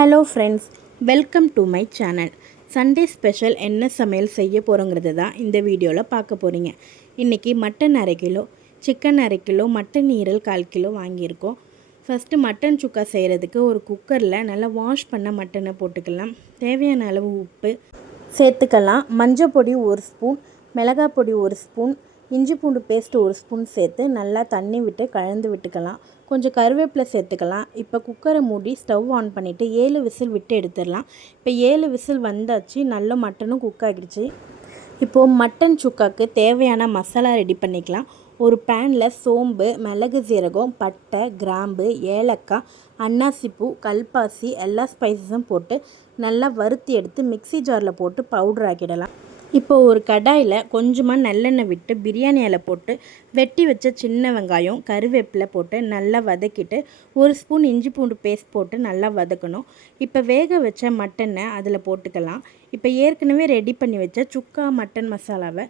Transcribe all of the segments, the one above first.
Hello friends, welcome to my channel. Sunday special என்ன சமையல் செய்ய போகிறோங்கிறது தான் இந்த வீடியோவில் பார்க்க போகிறீங்க. இன்றைக்கி mutton 1/2 kilo, chicken 1/2 kilo, mutton ஈரல் 1/4 கிலோ வாங்கியிருக்கோம். ஃபஸ்ட்டு மட்டன் சுக்கா செய்கிறதுக்கு ஒரு குக்கரில் நல்லா வாஷ் பண்ண மட்டனை போட்டுக்கலாம். தேவையான அளவு உப்பு சேர்த்துக்கலாம். மஞ்சள் பொடி 1 ஸ்பூன், மிளகாய் பொடி 1 ஸ்பூன், இஞ்சி பூண்டு பேஸ்ட் 1 ஸ்பூன் சேர்த்து நல்லா தண்ணி விட்டு கலந்து விட்டுக்கலாம். கொஞ்சம் கருவேப்பிலை சேர்த்துக்கலாம். இப்போ குக்கரை மூடி ஸ்டவ் ஆன் பண்ணிவிட்டு 7 விசில் விட்டு எடுத்துடலாம். இப்போ 7 விசில் வந்தாச்சு. நல்ல மட்டனும் குக் ஆகிடுச்சு. இப்போது மட்டன் சுக்காவுக்கு தேவையான மசாலா ரெடி பண்ணிக்கலாம். ஒரு பேனில் சோம்பு, மிளகு, சீரகம், பட்டை, கிராம்பு, ஏலக்காய், அன்னாசிப்பூ, கல்பாசி எல்லா ஸ்பைசஸும் போட்டு நல்லா வறுத்தி எடுத்து மிக்ஸி ஜாரில் போட்டு பவுடர் ஆக்கிடலாம். இப்போது ஒரு கடாயில் கொஞ்சமாக நல்லெண்ணெய் விட்டு பிரியாணி இலை போட்டு வெட்டி வச்ச சின்ன வெங்காயம், கருவேப்பிலை போட்டு நல்லா வதக்கிட்டு 1 ஸ்பூன் இஞ்சி பூண்டு பேஸ்ட் போட்டு நல்லா வதக்கணும். இப்போ வேக வச்ச மட்டனை அதில் போட்டுக்கலாம். இப்போ ஏற்கனவே ரெடி பண்ணி வச்ச சுக்கா மட்டன் மசாலாவை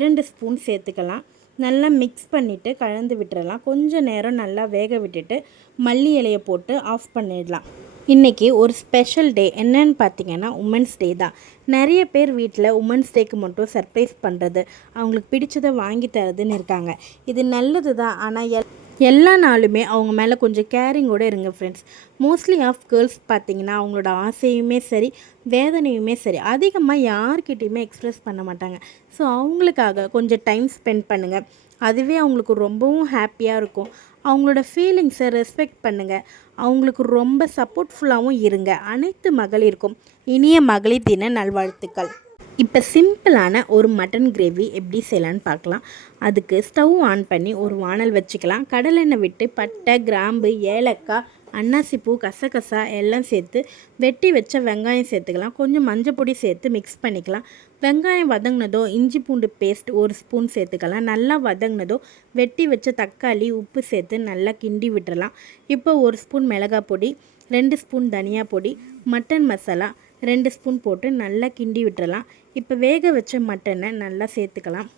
2 ஸ்பூன் சேர்த்துக்கலாம். நல்லா மிக்ஸ் பண்ணிவிட்டு கலந்து விட்டுறலாம். கொஞ்சம் நேரம் நல்லா வேக விட்டுட்டு மல்லி இலையை போட்டு ஆஃப் பண்ணிடலாம். இன்றைக்கி ஒரு ஸ்பெஷல் டே. என்னன்னு பார்த்தீங்கன்னா உமன்ஸ் டே தான். நிறைய பேர் வீட்டில் உமன்ஸ் டேக்கு மட்டும் சர்ப்ரைஸ் பண்ணுறது, அவங்களுக்கு பிடிச்சதை வாங்கி தரதுன்னு இருக்காங்க. இது நல்லது தான். ஆனால் எல்லா நாளுமே அவங்க மேலே கொஞ்சம் கேரிங்கோடு இருங்க ஃப்ரெண்ட்ஸ். மோஸ்ட்லி ஆஃப் கேர்ள்ஸ் பார்த்திங்கன்னா அவங்களோட ஆசையுமே சரி, வேதனையுமே சரி அதிகமாக யார்கிட்டையுமே எக்ஸ்ப்ரெஸ் பண்ண மாட்டாங்க. ஸோ அவங்களுக்காக கொஞ்சம் டைம் ஸ்பெண்ட் பண்ணுங்கள். அதுவே அவங்களுக்கு ரொம்பவும் ஹாப்பியாக இருக்கும். அவங்களோட ஃபீலிங்ஸை ரெஸ்பெக்ட் பண்ணுங்கள். அவங்களுக்கு ரொம்ப சப்போர்ட்ஃபுல்லாகவும் இருங்க. அனைத்து மகளிருக்கும் இனிய மகளிர் தின நல்வாழ்த்துக்கள். இப்போ சிம்பிளான ஒரு மட்டன் கிரேவி எப்படி செய்யலான்னு பார்க்கலாம். அதுக்கு ஸ்டவ் ஆன் பண்ணி ஒரு வானல் வச்சுக்கலாம். கடலெண்ணெய் விட்டு பட்டை, கிராம்பு, ஏலக்காய், அன்னாசிப்பூ, கசகசா எல்லாம் சேர்த்து வெட்டி வச்ச வெங்காயம் சேர்த்துக்கலாம். கொஞ்சம் மஞ்சள் பொடி சேர்த்து மிக்ஸ் பண்ணிக்கலாம். வெங்காயம் வதங்கினதோ இஞ்சி பூண்டு பேஸ்ட் 1 ஸ்பூன் சேர்த்துக்கலாம். நல்லா வதங்கினதோ வெட்டி வச்ச தக்காளி, உப்பு சேர்த்து நல்லா கிண்டி விட்டுறலாம். இப்போ 1 ஸ்பூன் மிளகாய் பொடி, 2 ஸ்பூன் தனியா பொடி, மட்டன் மசாலா 2 ஸ்பூன் போட்டு நல்லா கிண்டி விட்டுறலாம். இப்போ வேக வச்ச மட்டனை நல்லா சேர்த்துக்கலாம்.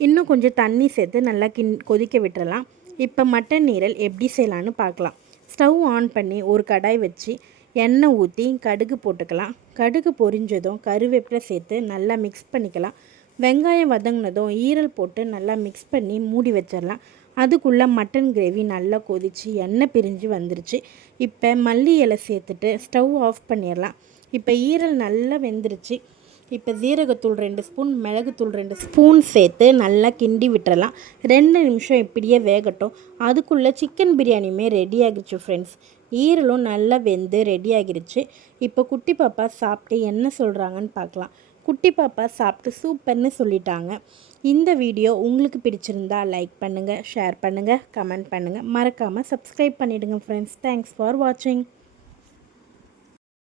இன்னும் கொஞ்சம் தண்ணி சேர்த்து நல்லா கொதிக்க விட்டுறலாம். இப்போ மட்டன் ஈரல் எப்படி செய்யலான்னு பார்க்கலாம். ஸ்டவ் ஆன் பண்ணி ஒரு கடாய் வச்சு எண்ணெய் ஊற்றி கடுகு போட்டுக்கலாம். கடுகு பொரிஞ்சதும் கருவேப்பிலை சேர்த்து நல்லா மிக்ஸ் பண்ணிக்கலாம். வெங்காயம் வதங்கினதும் ஈரல் போட்டு நல்லா மிக்ஸ் பண்ணி மூடி வச்சிடலாம். அதுக்குள்ளே மட்டன் கிரேவி நல்லா கொதித்து எண்ணெய் பிரிஞ்சு வந்துருச்சு. இப்போ மல்லி இலை சேர்த்துட்டு ஸ்டவ் ஆஃப் பண்ணிடலாம். இப்போ ஈரல் நல்லா வெந்துருச்சு. இப்போ ஜீரகத்தூள் 2 ஸ்பூன், மிளகுத்தூள் 2 ஸ்பூன் சேர்த்து நல்லா கிண்டி விட்டுறலாம். 2 நிமிஷம் இப்படியே வேகட்டும். அதுக்குள்ளே சிக்கன் பிரியாணியுமே ரெடி ஆகிடுச்சு ஃப்ரெண்ட்ஸ். ஈரலும் நல்லா வெந்து ரெடி ஆகிடுச்சு. இப்போ குட்டி பாப்பா சாப்பிட்டு என்ன சொல்கிறாங்கன்னு பார்க்கலாம். குட்டி பாப்பா சாப்பிட்டு சூப்பர்னு சொல்லிட்டாங்க. இந்த வீடியோ உங்களுக்கு பிடிச்சிருந்தா லைக் பண்ணுங்கள், ஷேர் பண்ணுங்கள், கமெண்ட் பண்ணுங்கள். மறக்காமல் சப்ஸ்கிரைப் பண்ணிவிடுங்க ஃப்ரெண்ட்ஸ். தேங்க்ஸ் ஃபார் வாட்சிங்.